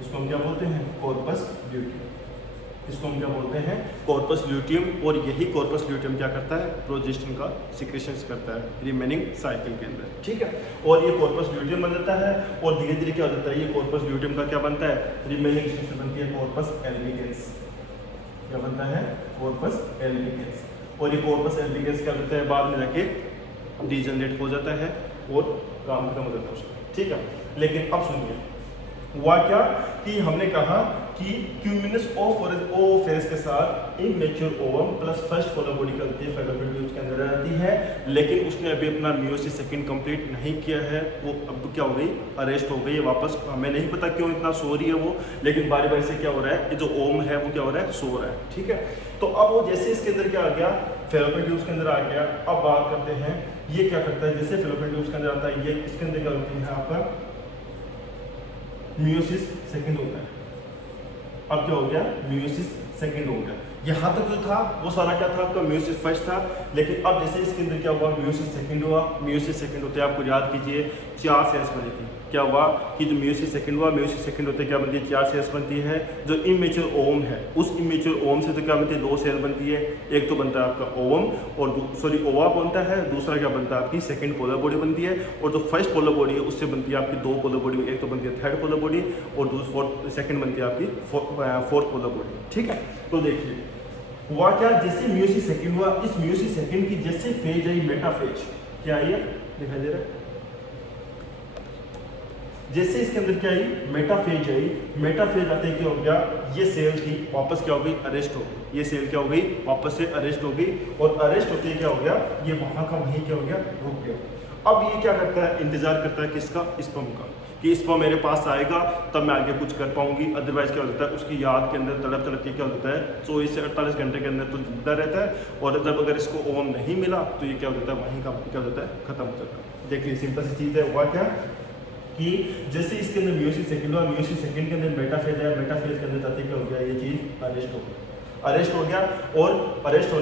इसको हम क्या बोलते हैं कॉर्पस ल्यूटियम, इसको हम क्या बोलते हैं कॉर्पस ल्यूटियम। और यही कॉर्पस ल्यूटियम क्या करता है प्रोजेस्टिन का सिक्रेशंस करता है रिमेनिंग साइकिल के अंदर। ठीक है, और ये कॉर्पस ल्यूटियम बन जाता है और धीरे धीरे क्या हो जाता है ये कॉर्पस ल्यूटियम का क्या बनता है रिमेनिंग स्ट्रक्चर बनती है कॉर्पस एल्बिगेंस। क्या बनता है कॉर्पस एल्बिगेंस, और ये कॉर्पस एल्बिगेंस क्या होता है बाद में जाके डिजनरेट हो जाता है और काम खत्म हो जाता है उसका। ठीक है, लेकिन अब सुनिए हुआ क्या कि हमने कहा कि क्यूमिनस ओवोफेरस के साथ immature ovum plus first polar body क्या होती है फैलोपियन ट्यूब्स के अंदर रहती है, लेकिन उसने अभी अपना मियोसिस सेकंड कंप्लीट नहीं किया है, वो अब क्या हो गई अरेस्ट हो गई है वापस। हमें नहीं पता क्यों इतना सो रही है वो, लेकिन बारी बारी से क्या हो रहा है ये जो ओम है वो क्या हो रहा है सो रहा है। ठीक है, तो अब वो जैसे इसके अंदर क्या आ गया फैलोपियन ट्यूब्स के अंदर आ गया। अब बात करते हैं ये क्या करता है, जैसे फैलोपियन ट्यूब्स के अंदर आता है ये इसके अंदर क्या होती है आपका मियोसिस सेकंड होता है। अब क्या हो गया मियोसिस सेकंड हो गया। यहाँ तक जो था वो सारा क्या था आपका मियोसिस फर्स्ट था, लेकिन अब जैसे इसके अंदर क्या हुआ मियोसिस सेकंड हुआ। मियोसिस सेकंड होते आपको याद कीजिए 4 सेल्स बनी थी। क्या हुआ कि जो मियोसिस सेकंड हुआ मियोसिस सेकंड होते क्या बनती है 4 सेल्स बनती है। जो इमेच्योर ओवम है उस इमेच्योर ओवम से तो क्या बनती है 2 सेल बनती है, एक तो बनता है आपका ओवम और ओवा बनता है, दूसरा क्या बनता है आपकी सेकंड पोलर बॉडी बनती है, और जो फर्स्ट पोलर बॉडी है उससे बनती है आपकी 2 पोलर बॉडी, एक तो बनती है थर्ड पोलर बॉडी और सेकंड बनती है आपकी फोर्थ पोलर बॉडी। ठीक है, तो देखिए हुआ क्या जैसे मियोसिस सेकंड हुआ इस मियोसिस सेकंड की जैसे फेज आई मेटाफेज क्या आई है दिखाई दे रहा है, जैसे इसके अंदर क्या आई मेटाफेज आई। मेटाफेज आते क्या हो गया ये सेल थी वापस क्या हो गई अरेस्ट हो गई, ये सेल क्या हो गई वापस से अरेस्ट हो गई और अरेस्ट होते क्या हो गया ये वहां का वहीं क्या हो गया रुक गया। अब ये क्या करता है इंतजार करता है किसका स्पर्म का कि स्पर्म मेरे पास आएगा तब मैं आगे कुछ कर पाऊंगी, अदरवाइज क्या हो जाता है उसकी याद के अंदर तड़प तड़प के क्या होता है 24 से 48 घंटे के अंदर तो जिंदा रहता है, और जब अगर इसको ओवम नहीं मिला तो ये क्या हो जाता है वहीं का क्या हो जाता है खत्म हो जाता है। देखिए सिंपल सी चीज़ है। हुआ क्या कि जैसे इसके अंदर मियोसिस सेकंड हुआ मियोसिस सेकंड के अंदर मेटाफेज आया, मेटाफेज के अंदर जाते क्या हो गया ये चीज़ अरेस्ट हो गया, अरेस्ट हो गया और अरेस्ट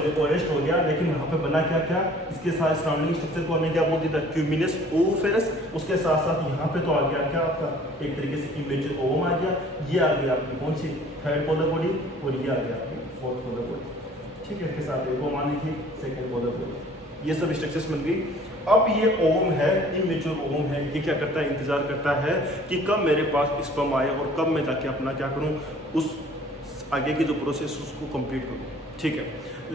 हो गया। लेकिन वहाँ पे बना क्या क्या इसके साथ सराउंडिंग स्ट्रक्चर को हमने क्या बोल दिया था क्यूमिनस ओवोफेरस, उसके साथ साथ यहाँ पे तो आ गया क्या आपका एक तरीके से इमेच्योर ओवम आ गया, ये आ गया आपकी कौन सी थर्ड पोलर बॉडी और ये आ गया आपकी फोर्थ पोलर बॉडी। ठीक है, इसके साथ एक ओवम आनी थी सेकेंड पोलर बॉडी, ये सब स्ट्रक्चर्स बन गई। अब ये ओवम है इमेच्योर ओवम है, ये क्या करता है इंतजार करता है कि कब मेरे पास स्पर्म आए और कब मैं जाके अपना क्या करूँ उस आगे की जो प्रोसेस उसको कंप्लीट करूँ। ठीक है,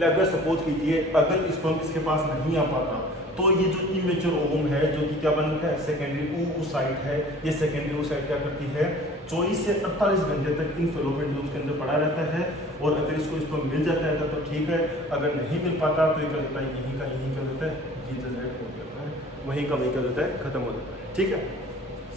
अगर सपोज कीजिए अगर स्पर्म इसके पास नहीं आ पाता तो ये जो इमेच्योर ओवम है जो कि क्या बनता है सेकेंडरी oocyte है, ये सेकेंडरी oocyte क्या करती है 24 से 48 घंटे तक इन फैलोपियन ट्यूब्स के अंदर पड़ा रहता है, और अगर इसको स्पर्म मिल जाता है तो ठीक है, अगर नहीं मिल पाता तो ये क्या होता है यहीं का यहीं क्या होता है डिजनरेट हो जाता है, वहीं का वहीं क्या होता है खत्म हो जाता है। ठीक है,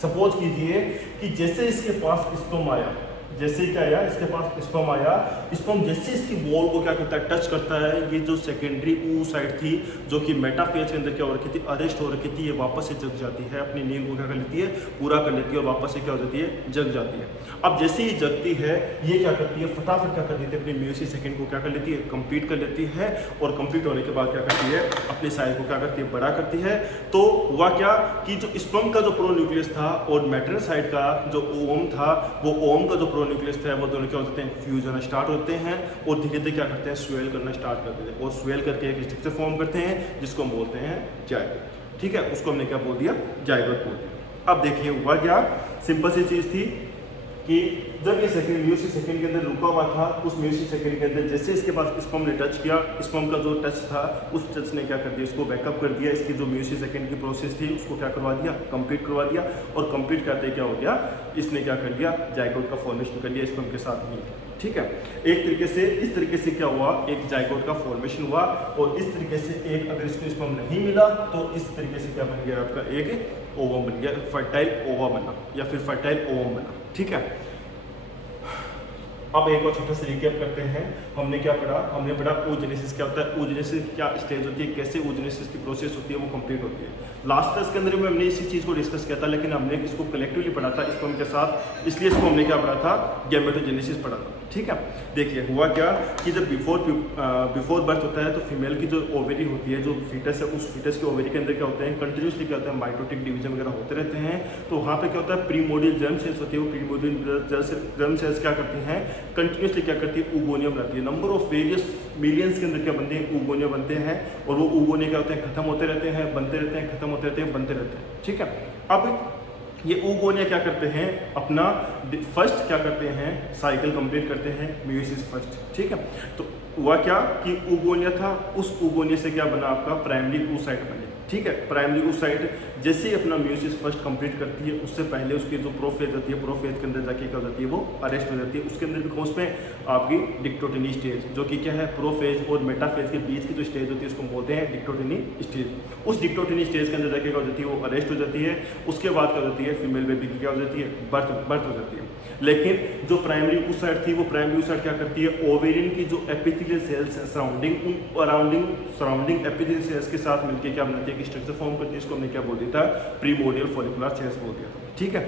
सपोज कीजिए कि जैसे इसके पास स्पर्म आया, जैसे क्या आया इसके पास स्पर्म आया, स्पर्म जैसे इसकी वॉल को क्या करता है टच करता है, ये जो सेकेंडरी oocyte थी जो कि मेटाफेज के अंदर क्या हो रखी थी अरेस्ट हो रखी थी, ये वापस से जग जाती है, अपनी नींद को क्या कर लेती है पूरा कर लेती है और वापस से क्या हो जाती है जग जाती है। अब जैसे ही जगती है ये क्या करती है फटाफट क्या कर देती है अपनी मियोसिस सेकंड को क्या कर लेती है कंप्लीट कर लेती है, और कंप्लीट होने के बाद क्या करती है अपने साइज को क्या करती है बड़ा करती है। तो हुआ क्या कि जो स्पर्म का जो प्रोन्यूक्लियस था और मैटरनल साइड का जो ओवम था वो ओवम का जो न्यूक्लियस है वो दोनों क्या होते हैं फ्यूज होना स्टार्ट होते हैं और धीरे धीरे क्या करते हैं स्वेल करना स्टार्ट कर देते हैं और स्वेल करके एक स्ट्रक्चर फॉर्म करते हैं जिसको हम बोलते हैं जायगोट। ठीक है, उसको हमने क्या बोल दिया जायगोट बोल दिया। अब देखिए हुआ क्या सिंपल सी चीज़ थी कि जब ये सेकंड म्यूसिक सेकंड के अंदर रुका हुआ था, उस म्यूसिक सेकंड के अंदर जैसे इसके पास स्पर्म ने टच किया, स्पर्म का जो टच था उस टच ने क्या कर दिया, इसको बैकअप कर दिया, इसकी जो म्यूसिक सेकंड की प्रोसेस थी उसको क्या करवा दिया, कंप्लीट करवा दिया। और कंप्लीट करते क्या हो गया, इसने क्या कर दिया, जाइगोट का फॉर्मेशन कर लिया स्पर्म के साथ मिलकर। ठीक है, एक तरीके से इस तरीके से क्या हुआ, एक जाइगोट का फॉर्मेशन हुआ। और इस तरीके से एक अगर इसको स्पर्म नहीं मिला तो इस तरीके से क्या बन गया, आपका एक ओवम बन गया, फर्टाइल ओवा बना या फिर फर्टाइल ओवम बना। ठीक है, अब एक और छोटा सा रिकैप करते हैं। हमने क्या पढ़ा, हमने पढ़ा oogenesis क्या होता है, oogenesis क्या स्टेज होती है, कैसे oogenesis की प्रोसेस होती है, वो कंप्लीट होती है। लास्ट क्लास के अंदर में हमने इसी चीज़ को डिस्कस किया था, लेकिन हमने इसको कलेक्टिवली पढ़ा था स्पर्म के साथ, इसलिए इसको हमने क्या पढ़ा था, गैमेटोजेनेसिस पढ़ा था। ठीक है, देखिए हुआ क्या कि जब बिफोर बर्थ होता है तो फीमेल की जो ओवेरी होती है, जो फीटस है, उस फीटस के ओवेरी के अंदर क्या होते हैं, कंटिन्यूसली क्या होता है, माइटोटिक डिवीजन वगैरह होते रहते हैं। तो वहाँ पे क्या होता है, प्रीमोडियल जर्म सेल्स होती है, वो प्रीमोडियल जर्म सेल्स क्या करती हैं, कंटिन्यूसली क्या करती है, ऊगोनिया बनाती है। नंबर ऑफ वेरियस मिलियंस के अंदर क्या बनते हैं, ऊगोनिया बनते हैं। और वो ऊगोनिया क्या होते हैं, खत्म होते रहते हैं, बनते रहते हैं, खत्म होते रहते हैं, बनते रहते हैं। ठीक है, अब ये ऊगोनिया क्या करते हैं, अपना फर्स्ट क्या करते हैं, साइकिल कंप्लीट करते हैं, मेयोसिस फर्स्ट। ठीक है, तो हुआ क्या कि ऊगोनिया था, उस ऊगोनिया से क्या बना, आपका प्राइमरी oocyte बने। ठीक है, प्राइमरी oocyte जैसे ही अपना मेयोसिस फर्स्ट कंप्लीट करती है, उससे पहले उसकी जो प्रोफेज होती है, प्रोफेज के अंदर जाके क्या हो जाती है, वो अरेस्ट हो जाती है। उसके अंदर भी कौन में आपकी डिक्टोटनी स्टेज, जो कि क्या है, प्रोफेज और मेटाफेज के बीच की जो स्टेज होती है उसको बोलते हैं डिक्टोटनी स्टेज। उस डिक्टोटनी स्टेज के अंदर जाके क्या हो जाती है, वो अरेस्ट हो जाती है। उसके बाद क्या हो जाती है, फीमेल बेबी की क्या हो जाती है, बर्थ हो जाती है। लेकिन जो प्राइमरी oocyte थी, वो प्राइमरी oocyte क्या करती है, ओवेरियन की जो epithelial cells surrounding epithelial cells के साथ मिलकर क्या बनाती है, स्ट्रक्चर फॉर्म करती है। इसको हमने क्या बोल दिया था, प्रीमोडियल फॉलिकुलर सेल्स बोल दिया था। ठीक है,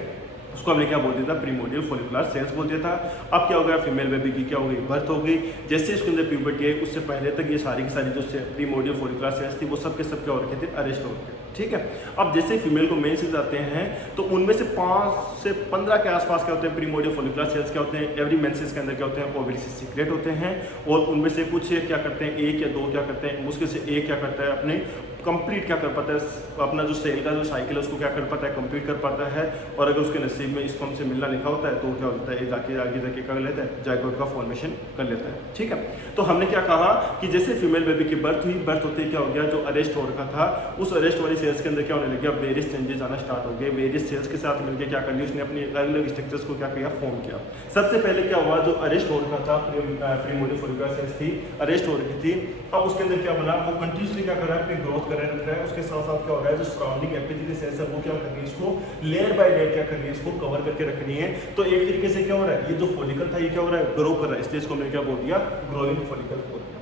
उसको हमने क्या बोल दिया था, प्रीमोडियल फॉलिकुलर सेल्स बोल दिया था। अब क्या हो गया, फीमेल बेबी की क्या हो गई, बर्थ हो गई। जैसे इसके अंदर प्यूबर्टी है, उससे पहले तक ये सारी की सारी जो प्रीमोडियल फॉलिकुलर सेल्स थी, वो सब के सब क्या हो रखे थे, अरेस्ट हो रखे। ठीक है, अब जैसे फीमेल को मेंसेस आते हैं तो उनमें से 5 से 15 के आसपास क्या होते हैं, प्रीमोडियल फॉलिकुलर सेल्स क्या होते हैं, एवरी मेंसेस के अंदर क्या होते हैं, ओवरी से सीक्रेट होते हैं। और उनमें से कुछ क्या करते हैं, 1 या 2 क्या करते हैं, मुश्किल से 1 क्या करता है, अपने कंप्लीट क्या कर पाता है, अपना जो सेल का जो साइकिल है उसको क्या कर पाता है, कंप्लीट कर पाता है। और अगर उसके नसीब में स्पर्म से मिलना लिखा होता है तो क्या होता है, जाके आगे जाके कर लेता है, जाइगोट का फॉर्मेशन कर लेता है। ठीक है, तो हमने क्या कहा कि जैसे फीमेल बेबी की बर्थ हुई, बर्थ होते ही क्या हो गया, जो अरेस्ट हो रखा था, उस अरेस्ट वाली सेल्स के अंदर क्या होने लग गया, वेरियस चेंजेस आना स्टार्ट हो गए। वेरियस सेल्स के साथ मिलकर क्या कर लिया, उसने अपनी अलग अलग स्ट्रक्चर्स को क्या किया, फॉर्म किया। सबसे पहले क्या हुआ, जो अरेस्ट हो रखा था, प्रीमोडियल फॉलिकुलर सेल्स थी, अरेस्ट हो रखी थी। अब उसके अंदर क्या बना, वो कंटिन्यूसली क्या कर रहा है, अपनी ग्रोथ कर रहा है। उसके साथ साथ क्या हो रहा है, जो सराउंडिंग एपिथेलियल सेल्स है वो क्या करनी है, इसको लेयर बाय लेयर क्या करनी है, इसको कवर करके रखनी है। तो एक तरीके से क्या हो रहा है, ये जो फॉलिकल था ये क्या हो रहा है, ग्रो कर रहा है, इसलिए इसको हमने क्या बोल दिया, ग्रोइंग फॉलिकल बोल दिया।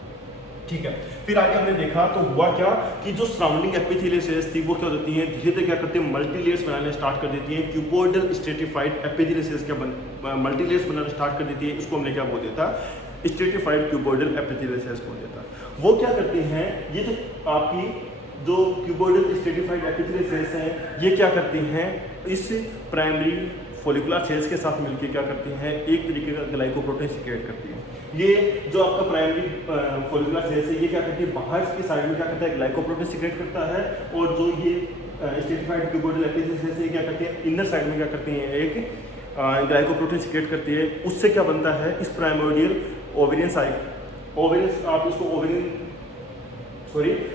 ठीक है, फिर आगे हमने देखा तो हुआ क्या कि जो सराउंडिंग एपिथेलियल सेल्स थी वो क्या होती हैं, धीरे धीरे क्या करते हैं, मल्टीलेयर्स बनाने स्टार्ट कर देती हैं। क्यूबोइडल स्ट्रेटिफाइड एपिथेलियल सेल्स क्या मल्टीलेयर्स बनाना स्टार्ट कर देती है। उसको हमने क्या बोल दिया था, स्ट्रेटिफाइड क्यूबोइडल एपिथेलियल सेल्स बोल दिया था। वो क्या करती हैं, ये जो आपकी जो क्यूबोइडल स्ट्रेटिफाइड एपिथेलियल सेल्स हैं, ये क्या करती हैं, इस प्राइमरी फॉलिकुलर सेल्स के साथ मिलकर क्या करती हैं, एक तरीके का ग्लाइकोप्रोटीन सीक्रेट करती है। ये जो आपका प्राइमरी फॉलिकुलर सेल्स है, ये क्या करती है, बाहर की साइड में क्या करता है, ग्लाइकोप्रोटीन सीक्रेट करता है। और जो ये स्ट्रेटिफाइड क्यूबोइडल एपिथेलियल सेल्स है, क्या करती है, इनर साइड में क्या करती हैं, एक ग्लाइकोप्रोटीन सीक्रेट करती है। उससे क्या बनता है, इस प्राइमोडियल ओवेरियन साइड, ओवेरियन आप इसको ओवेरियन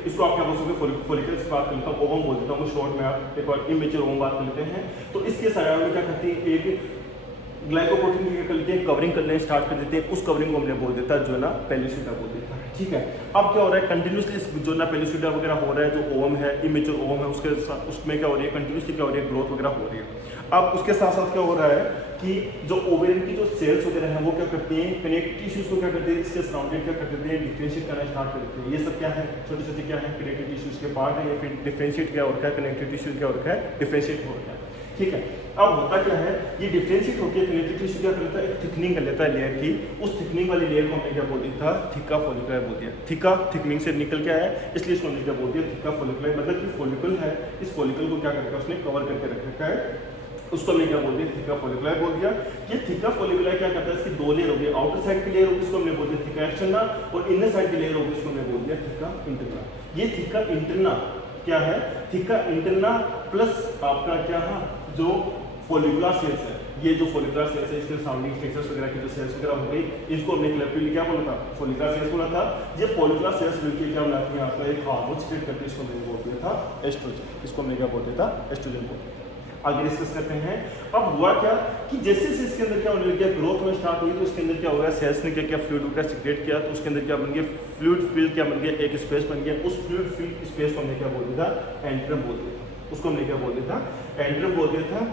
इसको आप क्या बोल सकते हो, फॉलिकल्स बात करता हूँ, ओवम बोल देता हूँ शॉर्ट में, आप एक बार इमेच्योर ओवम बात करते हैं। तो इसके साइड में क्या करती है, एक ग्लाइकोप्रोटीन की क्या करते हैं, कवरिंग करने स्टार्ट कर देते हैं। उस कवरिंग को हमने बोल देता है जोना पेल्यूसिडा बोल देता है। ठीक है, अब क्या हो रहा है, कंटिन्यूसली जोना पेल्यूसिडा वगैरह हो रहा है, जो ओवम है, इमेच्योर ओवम है, उसके साथ उसमें क्या हो रही है, कंटिन्यूसली क्या हो रही है, ग्रोथ वगैरह हो रही है। अब उसके साथ साथ क्या हो रहा है कि जो ओवेरियन की जो सेल्स वगैरह हैं वो क्या करती हैं, कनेक्टिव टिश्यूज को क्या करती है, इसके सराउंडिंग क्या करते हैं, डिफरेंशिएट करना स्टार्ट कर देते हैं। ये सब क्या है, छोटे छोटे क्या है, कनेक्टिव टिश्यूज के पार्ट है, या फिर डिफरेंशिएट क्या होता है, कनेक्टिव टिश्यूज क्या होता है, डिफरेंशिएट हो रहा है। ठीक है, अब होता क्या है, ये डिफरेंशिएट होकर कनेक्टिव टिश्यू क्या करता है, थिकनिंग कर लेता है लेयर की। उस थिकनिंग वाली लेयर को हमने क्या बोल दिया था, थिका फॉलिकुलर बोल दिया। थिका थिकनिंग से निकल के आया, इसलिए इसको हमने क्या बोल दिया, थिका फॉलिकुलर। मतलब कि फॉलिकल है, इस फॉलिकल को क्या करके उसने कवर करके रख रखा है, उसको हमने क्या बोल दिया, थिका फॉलिकुलर बोल दिया। ये थिका फॉलिकुलर क्या करता है, इसकी 2 लेयर होगी, आउटर साइड की लेयर होगी, इसको हमने बोल दिया थिका एक्सटर्ना, और इनर साइड की लेयर होगी, इसको हमने बोल दिया थिका इंटरना। ये थिका इंटरना क्या है, थिका इंटरना प्लस आपका क्या है, जो फॉलिकुलर सेल्स है, ये जो फॉलिकुलर सेल्स है इसके सराउंडिंग स्ट्रक्चर्स वगैरह की जो सेल्स वगैरह हो गई, इसको हमने कलेक्टिवली क्या बोला था, फॉलिकुलर सेल्स बोला था। ये फॉलिकुलर सेल्स मिलकर क्या बनाती है आपका एक हार्मोन सीक्रेट करती है, इसको हमने बोल दिया था एस्ट्रोजन, इसको हमने क्या बोल दिया था एस्ट्रोजन बोल दिया था। आगे डिस्कस करते हैं। अब हुआ क्या कि जैसे जैसे इसके अंदर क्या होने लग गया, ग्रोथ में स्टार्ट हुई तो इसके अंदर क्या हो गया, सेल्स ने क्या किया, फ्लूइड वगैरह सीक्रेट किया, तो उसके अंदर क्या बन गया, फ्लूइड फील्ड क्या बन गया, एक स्पेस बन गया। उस फ्लूइड फील्ड स्पेस को हमने क्या बोल दिया था, एंट्रम बोल दिया था, उसको हमने क्या बोल दिया था, एंट्रम बोल दिया था।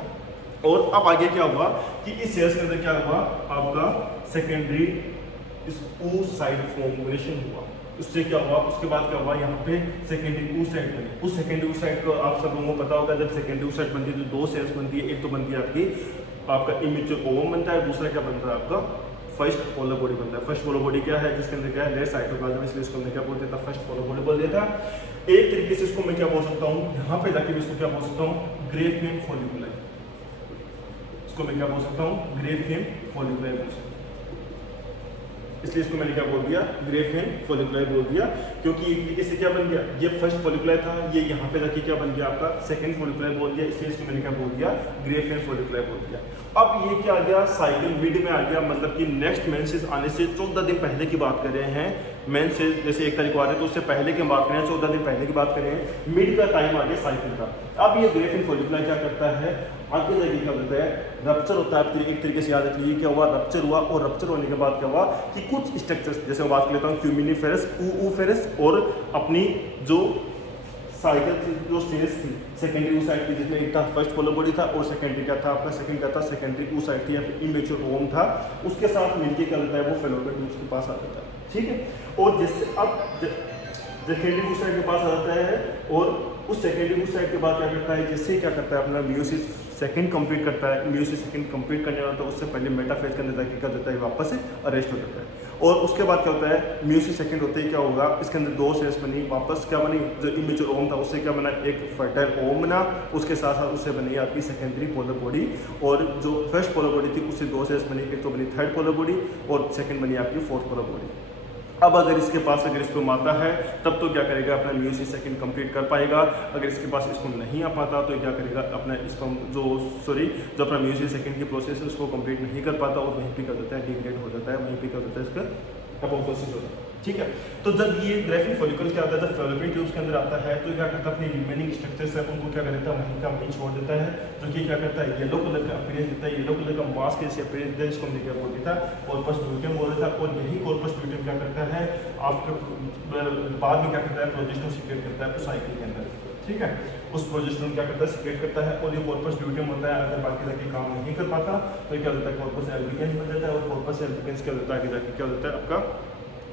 और अब आगे क्या हुआ कि इस सेल्स के अंदर क्या हुआ, आपका सेकेंडरी oocyte फॉर्मेशन हुआ। उससे क्या हुआ, उसके बाद क्या हुआ, यहाँ पे सेकेंडरी oocyte बनी। उस सेकेंडरी oocyte को आप सब लोगों को पता होगा, जब सेकेंडरी oocyte बनती है तो दो सेल्स बनती है, एक तो बनती है आपका इमेच्योर ओवम बनता है, दूसरा क्या बनता है आपका फर्स्ट पोलर बॉडी बनता है। फर्स्ट पोलर बॉडी क्या है, जिसके अंदर क्या है, लेस साइटोप्लाज्म, इसलिए इसको हमने क्या बोल दिया था, फर्स्ट पोलर बॉडी बोल दिया था। एक तरीके से इसको मैं क्या बोल सकता हूँ, यहाँ पे जाके इसको क्या बोल सकता हूँ, ग्रेफियन फॉलिकुलाई, इसको मैं क्या बोल सकता हूँ, ग्रेफियन फॉलिकुलाई बोल सकता हूँ। इसलिए इसको मैंने क्या बोल दिया, ग्रेफियन फॉलिकुलाई बोल दिया, क्योंकि एक तरीके से क्या बन गया, ये फर्स्ट फॉलिकुलाई था, ये यहाँ पे जाके क्या बन गया आपका सेकंड फॉलिकुलाई बोल दिया, इसलिए इसको मैंने क्या बोल दिया, ग्रेफियन फॉलिकुलाई बोल दिया। अब ये क्या आ गया, साइकिल मिड में आ गया, मतलब कि नेक्स्ट मेंसेस आने से 14 दिन पहले की बात कर रहे हैं। मेंसेस जैसे 1 तारीख को आ रहे हैं तो उससे पहले की बात करें, 14 दिन पहले की बात करें, मिड का टाइम आ गया साइकिल का। अब ये ग्रेफियन फॉलिकुलाई क्या करता है, आगे जाके क्या होता है, रप्चर होता है। आप एक तरीके से याद रख लीजिए क्या हुआ, रप्चर हुआ, और रप्चर होने के बाद क्या हुआ कि कुछ स्ट्रक्चर्स, जैसे मैं बात कर लेता हूँ क्यूमिनिफेरस, ऊफेरस, और अपनी जो साइकिल जो सेल्स थी सेकेंडरी oocyte की, जिसमें एक था फर्स्ट पोलर बॉडी था और सेकेंडरी क्या था आपका, सेकंड क्या था, सेकेंडरी oocyte थी या फिर इमेच्योर ओवम था, उसके साथ मिलके क्या होता है, वो फेलोपियन ट्यूब्स के पास आ जाता है। ठीक है, और जिससे अब सेकेंडरी oocyte के पास आ जाता है, और उस सेकेंडरी oocyte के बाद क्या करता है, जैसे क्या करता है अपना मियोसिस सेकंड कंप्लीट करता है, मियोसिस सेकंड कंप्लीट करने वाला, तो उससे पहले मेटाफेज के अंदर जाके क्या होता है, वापस से अरेस्ट हो जाता है। और उसके बाद क्या होता है, मियोसिस सेकंड होते ही क्या होगा, इसके अंदर दो सेल्स बनी, वापस क्या बनी, जो इमेच्योर ओवम था उससे क्या बना, एक फर्टाइल ओवम बना, उसके साथ साथ उससे बनी आपकी सेकेंडरी पोलर बॉडी, और जो फर्स्ट पोलर बॉडी थी उससे दो सेल्स बनी, एक तो बनी थर्ड पोलर बॉडी और सेकंड बनी आपकी फोर्थ पोलर बॉडी। अब अगर इसके पास अगर स्पर्म आता है तब तो क्या करेगा, अपना मियोसिस सेकंड कंप्लीट कर पाएगा। अगर इसके पास स्पर्म नहीं आ पाता तो क्या करेगा, अपना स्पर्म जो अपना मियोसिस सेकंड की प्रोसेस है उसको कंप्लीट नहीं कर पाता और वहीं पे क्या होता है, डिग्रेड हो जाता है, वहीं पे क्या होता है, इसका अपोप्टोसिस होता है। ठीक है, तो जब ये ग्रेफियन फॉलिकल क्या होता है, जब फेलोपियन ट्यूब्स के अंदर आता है तो क्या करता है, अपनी रिमेनिंग स्ट्रक्चर्स है उनको क्या कर देता है, वहीं का वहीं छोड़ देता है, जो कि क्या करता है, येलो कलर का अपीयरेंस देता है, येलो कलर का मास के अपीयरेंस देता है, इसको हमने क्या बोल दिया था, कॉर्पस ल्यूटियम बोल देता है। और यही कॉर्पस ल्यूटियम क्या करता है, आफ्टर बाद में क्या करता है, प्रोजेस्टेरोन सीक्रेट करता है उस साइकिल के अंदर। ठीक है, उस प्रोजेस्टेरोन क्या करता है, सीक्रेट करता है, और ये कॉर्पस ल्यूटियम होता है, अगर बाकी जाके काम नहीं कर पाता तो क्या होता है, कॉर्पस एल्बिकेंस बन जाता है, और कॉर्पस एल्बिकेंस क्या होता है, आगे जाके क्या होता है, आपका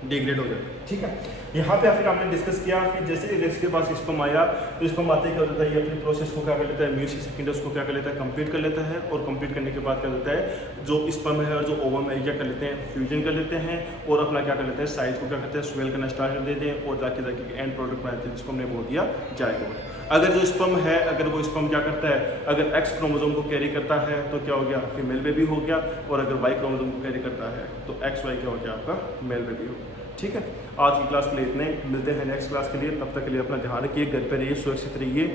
डिग्रेड हो जाता है। ठीक है, यहाँ पे फिर आपने डिस्कस किया, फिर जैसे इंडेक्स के पास स्पर्म आया तो स्पर्म आते क्या होता है, ये अपनी प्रोसेस को क्या कर लेता है, मियोसिस सेकंड उसको क्या कर लेता है, कंप्लीट कर लेता है, और कंप्लीट करने के बाद क्या होता है, जो स्पर्म है और जो ओवम है क्या कर लेते हैं, फ्यूजन कर लेते हैं, और अपना क्या कर लेते हैं, साइज को क्या करते हैं, स्वेल करना स्टार्ट कर देते हैं, और जाके एंड प्रोडक्ट बनाते हैं, जिसको हमने बोल दिया जाएगा। अगर जो स्पर्म है, अगर वो स्पर्म क्या करता है, अगर एक्स क्रोमोसोम को कैरी करता है तो क्या हो गया, फीमेल बेबी हो गया, और अगर वाई क्रोमोसोम को कैरी करता है तो एक्स वाई क्या हो गया, आपका मेल बेबी हो गया। ठीक है, आज की क्लास के लिए इतने, मिलते हैं नेक्स्ट क्लास के लिए, तब तक के लिए अपना ध्यान रखिए, घर पर रहिए, सुरक्षित रहिए।